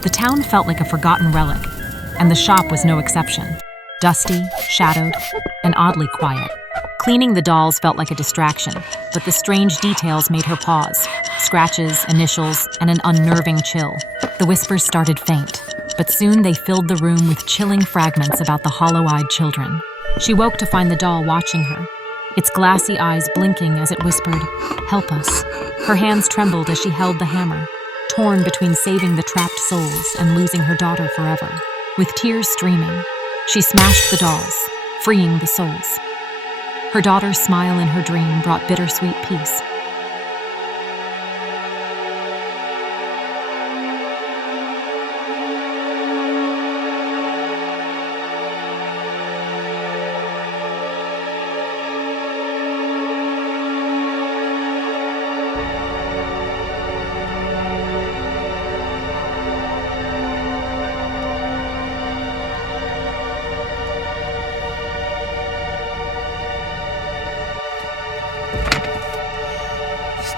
The town felt like a forgotten relic, and the shop was no exception. Dusty, shadowed, and oddly quiet. Cleaning the dolls felt like a distraction, but the strange details made her pause. Scratches, initials, and an unnerving chill. The whispers started faint, but soon they filled the room with chilling fragments about the hollow-eyed children. She woke to find the doll watching her, its glassy eyes blinking as it whispered, "Help us." Her hands trembled as she held the hammer, torn between saving the trapped souls and losing her daughter forever. With tears streaming, she smashed the dolls, freeing the souls. Her daughter's smile in her dream brought bittersweet peace.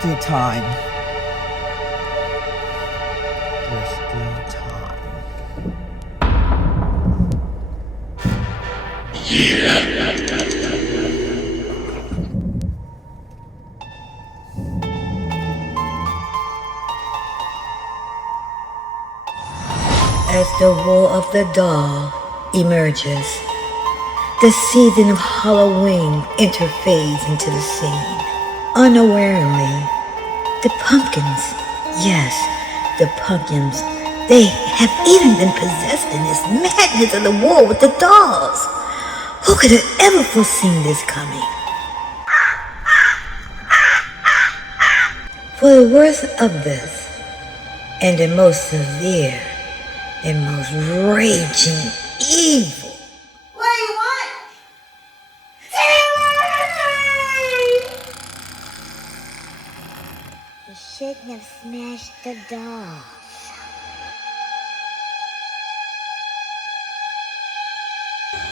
Still time. There's still time. As the war of the doll emerges, the season of Halloween interfades into the scene. Unawarely, the pumpkins, yes, the pumpkins, they have even been possessed in this madness of the war with the dolls. Who could have ever foreseen this coming? For the worst of this, and the most severe and most raging evil. What do you want? You shouldn't have smashed the doll.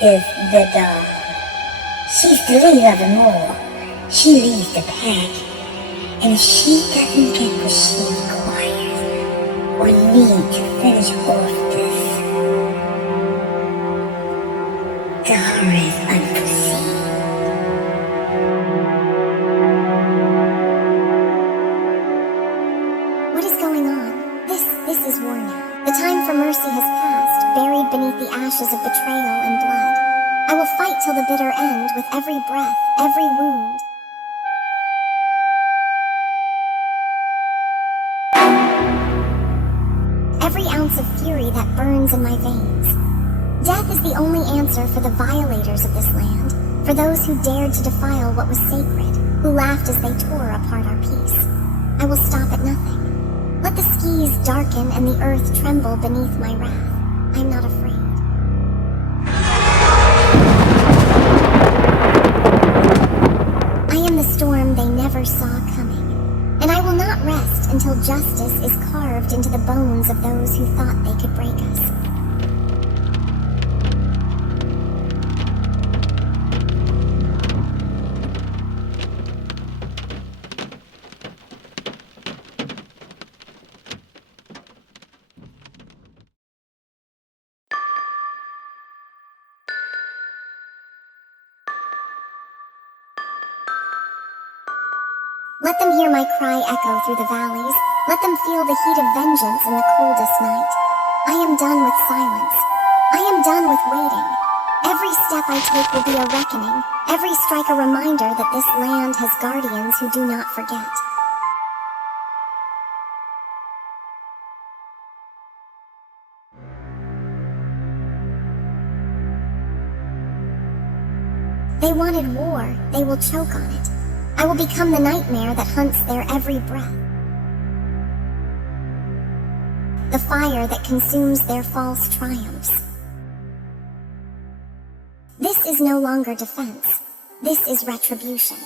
Is the doll. She's the leader of the more. She leads the pack. And if she doesn't get what she requires, or need to finish off this, the horror is unforeseen. What is going on? This is war now. The time for mercy has passed, buried beneath the ashes of betrayal and blood. I will fight till the bitter end with every breath, every wound. Every ounce of fury that burns in my veins. Death is the only answer for the violators of this land, for those who dared to defile what was sacred, who laughed as they tore apart our peace. I will stop at nothing. Let the skies darken and the earth tremble beneath my wrath. I am not afraid. I am the storm they never saw coming. And I will not rest until justice is carved into the bones of those who thought they could break us. Let them hear my cry echo through the valleys. Let them feel the heat of vengeance in the coldest night. I am done with silence. I am done with waiting. Every step I take will be a reckoning. Every strike a reminder that this land has guardians who do not forget. They wanted war. They will choke on it. I will become the nightmare that hunts their every breath. The fire that consumes their false triumphs. This is no longer defense. This is retribution.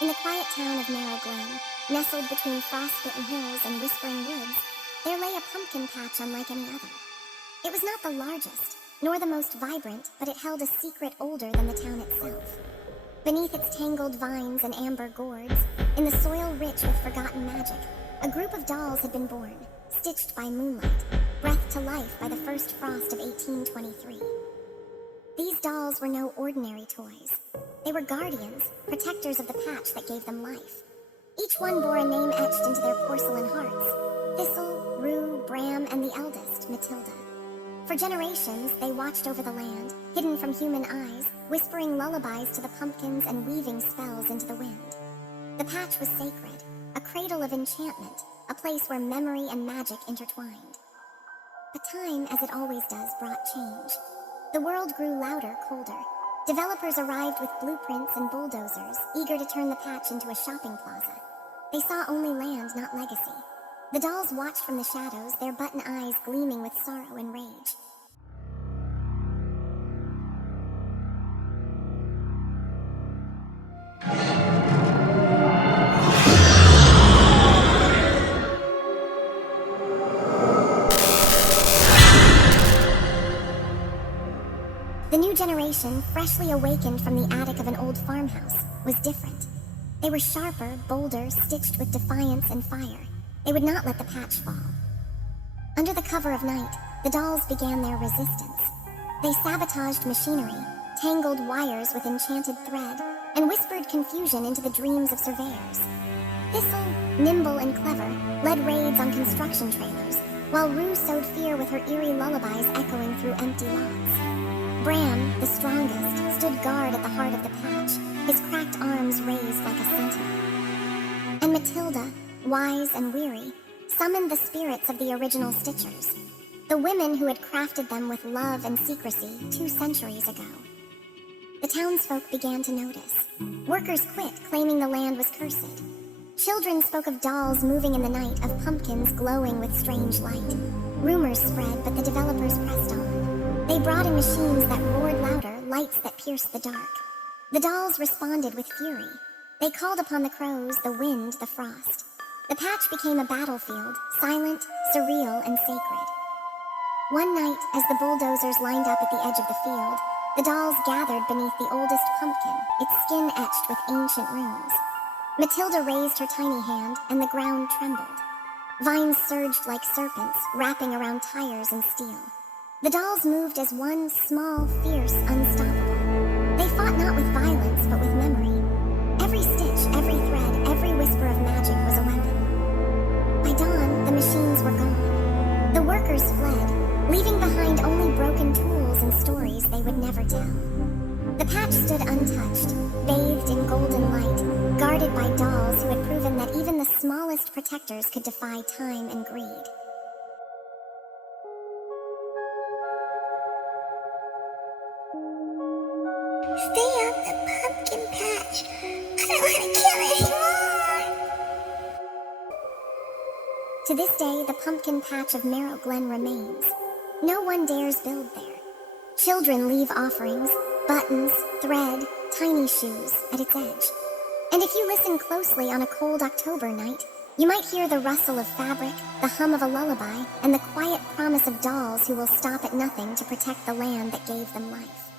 In the quiet town of Marrow, nestled between frost-bitten hills and whispering woods, there lay a pumpkin patch unlike any other. It was not the largest, nor the most vibrant, but it held a secret older than the town itself. Beneath its tangled vines and amber gourds, in the soil rich with forgotten magic, a group of dolls had been born, stitched by moonlight, breathed to life by the first frost of 1823. These dolls were no ordinary toys. They were guardians, protectors of the patch that gave them life. Each one bore a name etched into their porcelain hearts: Thistle, Rue, Bram, and the eldest, Matilda. For generations, they watched over the land, hidden from human eyes, whispering lullabies to the pumpkins and weaving spells into the wind. The patch was sacred, a cradle of enchantment, a place where memory and magic intertwined. But time, as it always does, brought change. The world grew louder, colder. Developers arrived with blueprints and bulldozers, eager to turn the patch into a shopping plaza. They saw only land, not legacy. The dolls watched from the shadows, their button eyes gleaming with sorrow and rage. The new generation, freshly awakened from the attic of an old farmhouse, was different. They were sharper, bolder, stitched with defiance and fire. They would not let the patch fall. Under the cover of night, the dolls began their resistance. They sabotaged machinery, tangled wires with enchanted thread, and whispered confusion into the dreams of surveyors. Thistle, nimble and clever, led raids on construction trailers, while Rue sowed fear with her eerie lullabies echoing through empty lots. Bram, the strongest, stood guard at the heart of the patch, his cracked arms raised like a sentinel. And Matilda, wise and weary, summoned the spirits of the original Stitchers, the women who had crafted them with love and secrecy 2 centuries ago. The townsfolk began to notice. Workers quit, claiming the land was cursed. Children spoke of dolls moving in the night, of pumpkins glowing with strange light. Rumors spread, but the developers pressed on. They brought in machines that roared louder, lights that pierced the dark. The dolls responded with fury. They called upon the crows, the wind, the frost. The patch became a battlefield, silent, surreal, and sacred. One night, as the bulldozers lined up at the edge of the field, the dolls gathered beneath the oldest pumpkin, its skin etched with ancient runes. Matilda raised her tiny hand, and the ground trembled. Vines surged like serpents, wrapping around tires and steel. The dolls moved as one small, fierce, unstoppable. They fought not with violence, but with memory. Every stitch, every thread, every whisper of magic was a weapon. By dawn, the machines were gone. The workers fled, leaving behind only broken tools and stories they would never tell. The patch stood untouched, bathed in golden light, guarded by dolls who had proven that even the smallest protectors could defy time and greed. Stay off the pumpkin patch. I don't want to kill anymore. To this day, the pumpkin patch of Marrow Glen remains. No one dares build there. Children leave offerings, buttons, thread, tiny shoes at its edge. And if you listen closely on a cold October night, you might hear the rustle of fabric, the hum of a lullaby, and the quiet promise of dolls who will stop at nothing to protect the land that gave them life.